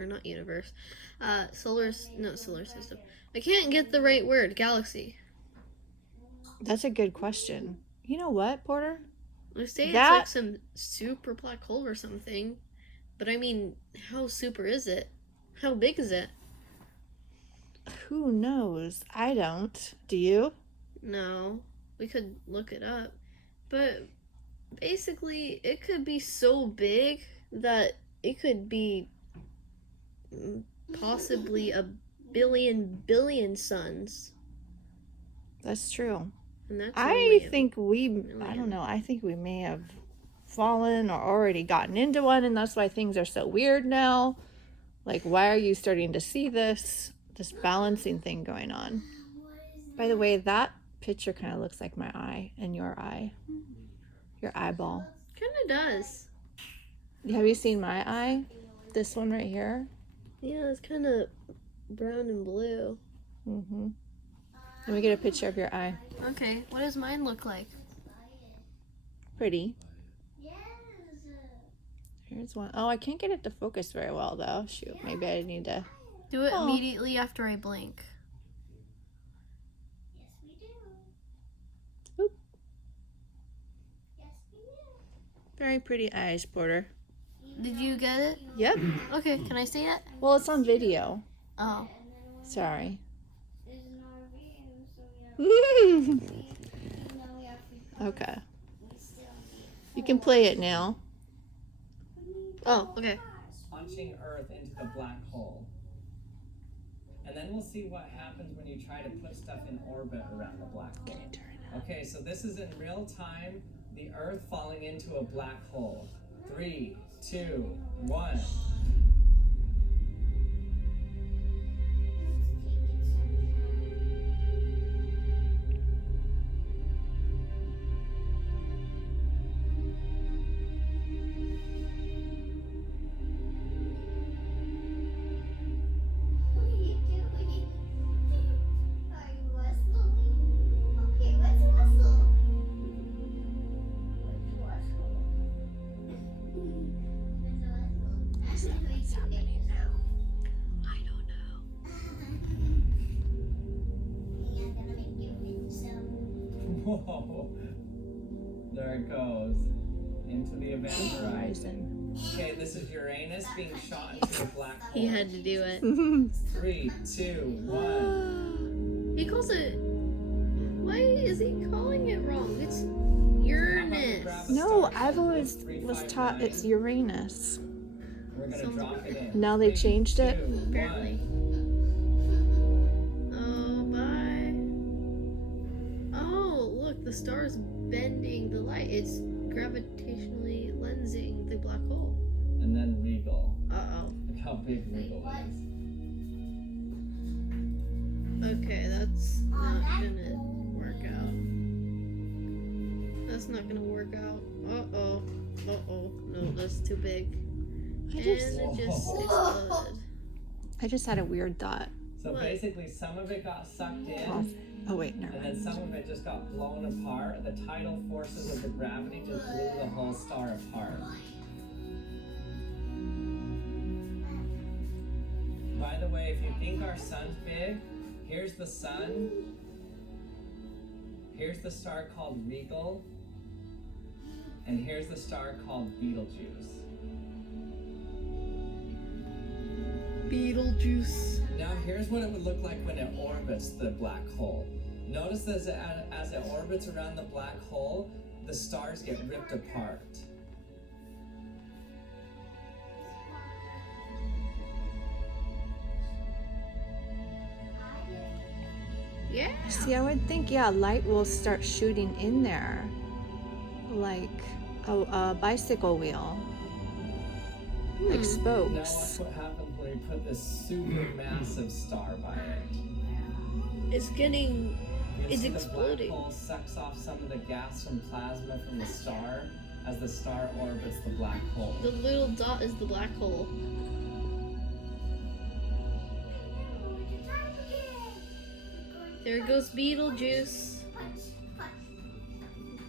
or not universe, solar system. I can't get the right word. Galaxy. That's a good question. You know what, Porter? I say it's like some super black hole or something, but I mean, how super is it? How big is it? Who knows? I don't. Do you? No, we could look it up, but basically, it could be so big that it could be possibly a billion suns. That's true. And that's I think I don't know, I think we may have fallen or already gotten into one, and that's why things are so weird now. Like, why are you starting to see this balancing thing going on? By the way, that picture kind of looks like my eye and your eye. Your eyeball. Kind of does. Have you seen my eye? This one right here? Yeah, it's kind of brown and blue. Mm-hmm. Let me get a picture of your eye. Okay, what does mine look like? Pretty. Here's one. Oh, I can't get it to focus very well, though. Shoot, maybe I need to... Do it immediately after I blink. Oop. Very pretty eyes, Porter. Did you get it? Yep. Okay, can I see it? Well, it's on video. Oh. Sorry. Okay. You can play it now. Oh, okay. Launching Earth into the black hole. And then we'll see what happens when you try to put stuff in orbit around the black hole. Okay, so this is in real time, the Earth falling into a black hole. 3, 2, 1. What's happening now? I don't know. Whoa. There it goes. Into the event horizon. Okay, this is Uranus being shot into a black hole. He had to do it. 3, 2, 1. He calls it... Why is he calling it wrong? It's Uranus. No, I've always was taught it's Uranus. We're gonna drop it in. Now they changed it? Apparently. Oh, bye. Oh, look, the star is bending the light. It's gravitationally lensing the black hole. And then Regal. Uh-oh. Look how big Regal is. Okay, that's not gonna work out. That's not gonna work out. Uh-oh. Uh-oh. No, that's too big. I And just it just exploded. had a weird thought. So What? basically, some of it got sucked in, Oh wait, never and then mind. some of it just got blown apart. The tidal forces of the gravity just blew the whole star apart. By the way, if you think our sun's big, here's the sun. Here's the star called Regal. And here's the star called Betelgeuse. Beetlejuice. Now here's what it would look like when it orbits the black hole. Notice as it orbits around the black hole, the stars get ripped apart. Yeah. See, I would think, yeah, light will start shooting in there. Like a bicycle wheel. Like Now spokes. watch what happens when we put this super massive star by it. It's getting... You It's see the exploding. black hole sucks off some of the gas from plasma from the star as the star orbits the black hole. The little dot is the black hole. There goes Beetlejuice.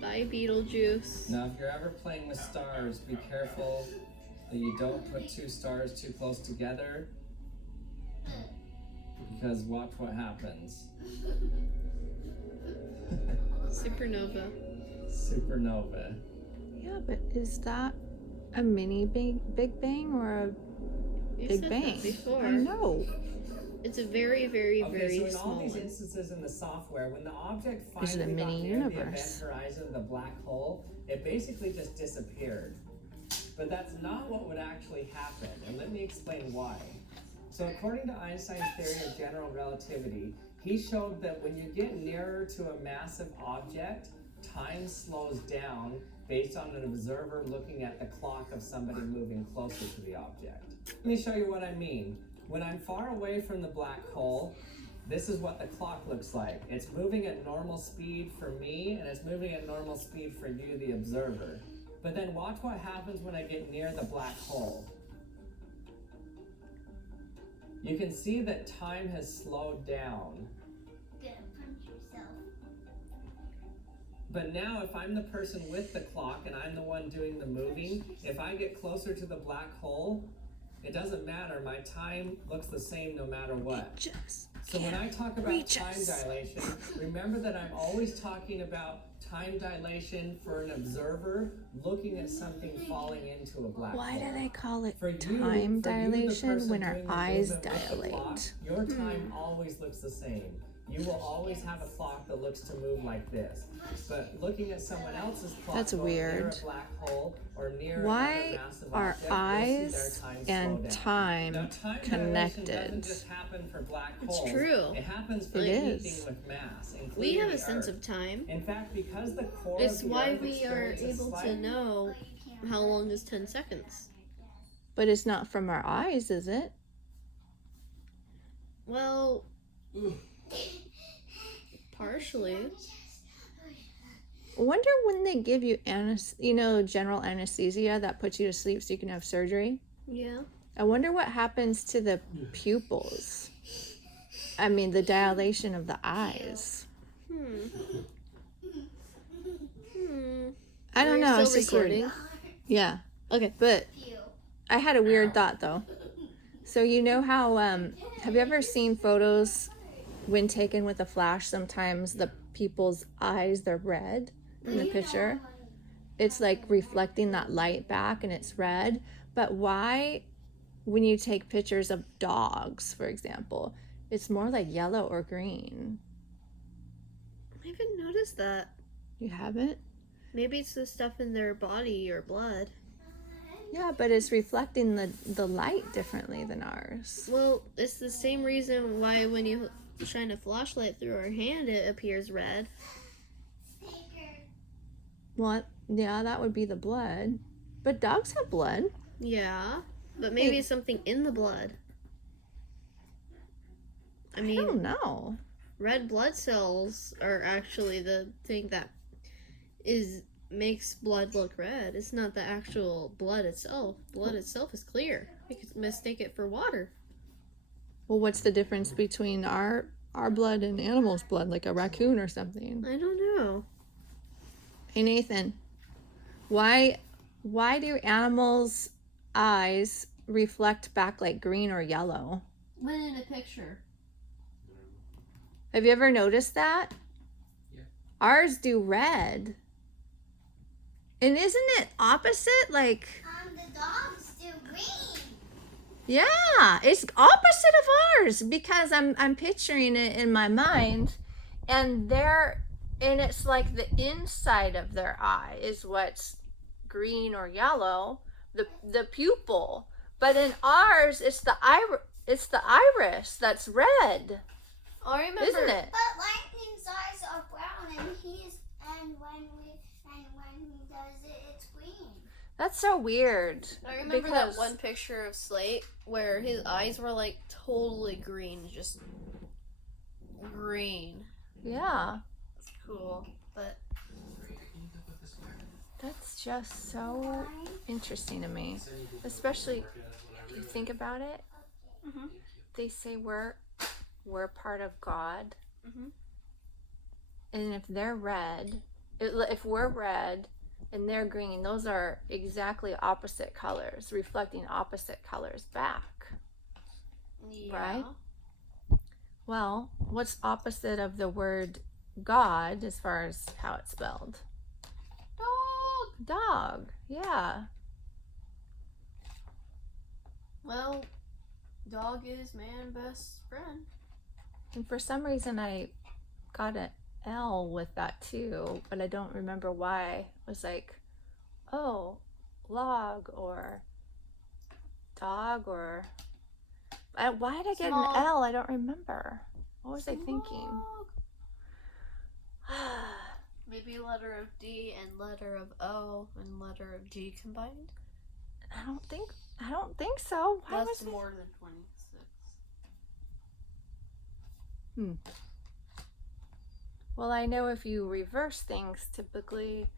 Bye, Beetlejuice. Now if you're ever playing with stars, be careful that you don't put two stars too close together, because watch what happens. Supernova. Supernova. Yeah, but is that a mini Big Bang or a You Big said Bang? that before. I know. It's a very, very, Okay, very so in small all these one. instances in the software, when the object This is a finally got mini near the event universe. horizon of the black hole, it basically just disappeared. But that's not what would actually happen, and let me explain why. So according to Einstein's theory of general relativity, he showed that when you get nearer to a massive object, time slows down based on an observer looking at the clock of somebody moving closer to the object. Let me show you what I mean. When I'm far away from the black hole, this is what the clock looks like. It's moving at normal speed for me, and it's moving at normal speed for you, the observer. But then watch what happens when I get near the black hole. You can see that time has slowed down. Gonna punch yourself. But now if I'm the person with the clock and I'm the one doing the moving, if I get closer to the black hole, it doesn't matter. My time looks the same no matter what. Just So when I talk about reach time us. dilation, remember that I'm always talking about time dilation for an observer looking at something falling into a black Why hole. do they call it For you, time the dilation person when our doing the eyes movement with the clock, dilate? your time always looks the same. You will always have a clock that looks to move like this. But looking at someone else's clock That's going near weird. a black hole or near Why another massive are object, you'll see their eyes time slow and down. time Now, time dilation connected? doesn't just happen for black It's holes. true. It happens for It anything is. with mass, including We have the a sense Earth. of time. In fact, because the core It's of the why Earth we are experiences able to slight- know But you can't how put long it is 10 seconds. But it's not from our eyes, is it? Well, partially. I wonder when they give you general anesthesia that puts you to sleep so you can have surgery. Yeah. I wonder what happens to the pupils. I mean, the dilation of the eyes. I don't know. Are you It's still just weird. recording? Yeah, Okay. but you. I had a weird thought though. So you know how have you ever seen photos when taken with a flash? Sometimes the people's eyes, they're red in the picture. It's like reflecting that light back and it's red. But why, when you take pictures of dogs, for example, it's more like yellow or green? I haven't noticed that. You haven't? Maybe it's the stuff in their body or blood. Yeah, but it's reflecting the light differently than ours. Well, it's the same reason why when you shine a flashlight through our hand, it appears red. What? Yeah, that would be the blood. But dogs have blood. Yeah, but maybe it's something in the blood. I I mean, don't know. red blood cells are actually the thing that makes blood look red. It's not the actual blood itself. Blood itself is clear. You could mistake it for water. Well, what's the difference between our blood and animals' blood, like a raccoon or something? I don't know. Hey Nathan, why do animals' eyes reflect back like green or yellow? When in a picture. Have you ever noticed that? Yeah. Ours do red. And isn't it opposite? Like, The dogs do green. yeah, it's opposite of ours because I'm picturing it in my mind, and it's like the inside of their eye is what's green or yellow, the pupil. But in ours, it's the iris that's red, I remember. isn't it? But lightning's eyes are brown, and when he does it, it's green. That's so weird. I remember that one picture of Slate where his eyes were like totally green, just green. Yeah, It's cool, but that's just so interesting to me, especially if you think about it. Mhm. They say we're part of God, Mhm. and if they're red, if we're red, and they're green. Those are exactly opposite colors, reflecting opposite colors back. Yeah. Right? Well, what's opposite of the word God as far as how it's spelled? Dog. Dog. Yeah. Well, dog is man's best friend. And for some reason I got an L with that too, but I don't remember why. It was like, oh, log or dog or... why did I get Small. an L? I don't remember. What was I thinking? Maybe letter of D and letter of O and letter of G combined? I don't think so. Why That's was more than 26. Well, I know if you reverse things, typically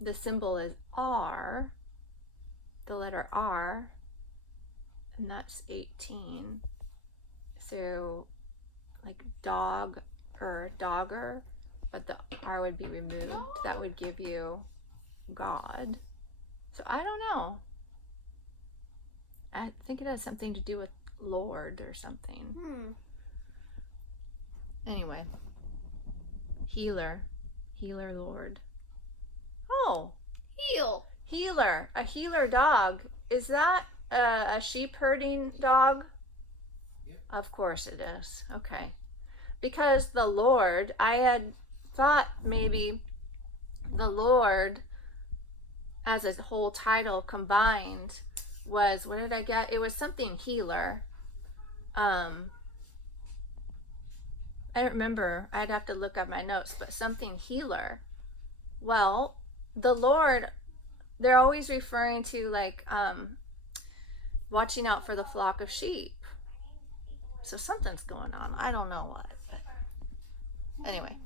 the symbol is R, the letter R, and that's 18. So, like dog or dogger, but the R would be removed. That would give you God. So I don't know. I think it has something to do with Lord or something. Anyway. Healer, Lord. Oh, healer, a healer dog. Is that a sheep herding dog? Yep. Of course it is. Okay. Because the Lord, I had thought maybe the Lord as a whole title combined was, what did I get? It was something healer. I don't remember. I'd have to look up my notes, but something healer. Well, the Lord, they're always referring to like watching out for the flock of sheep. So something's going on. I don't know what. But anyway.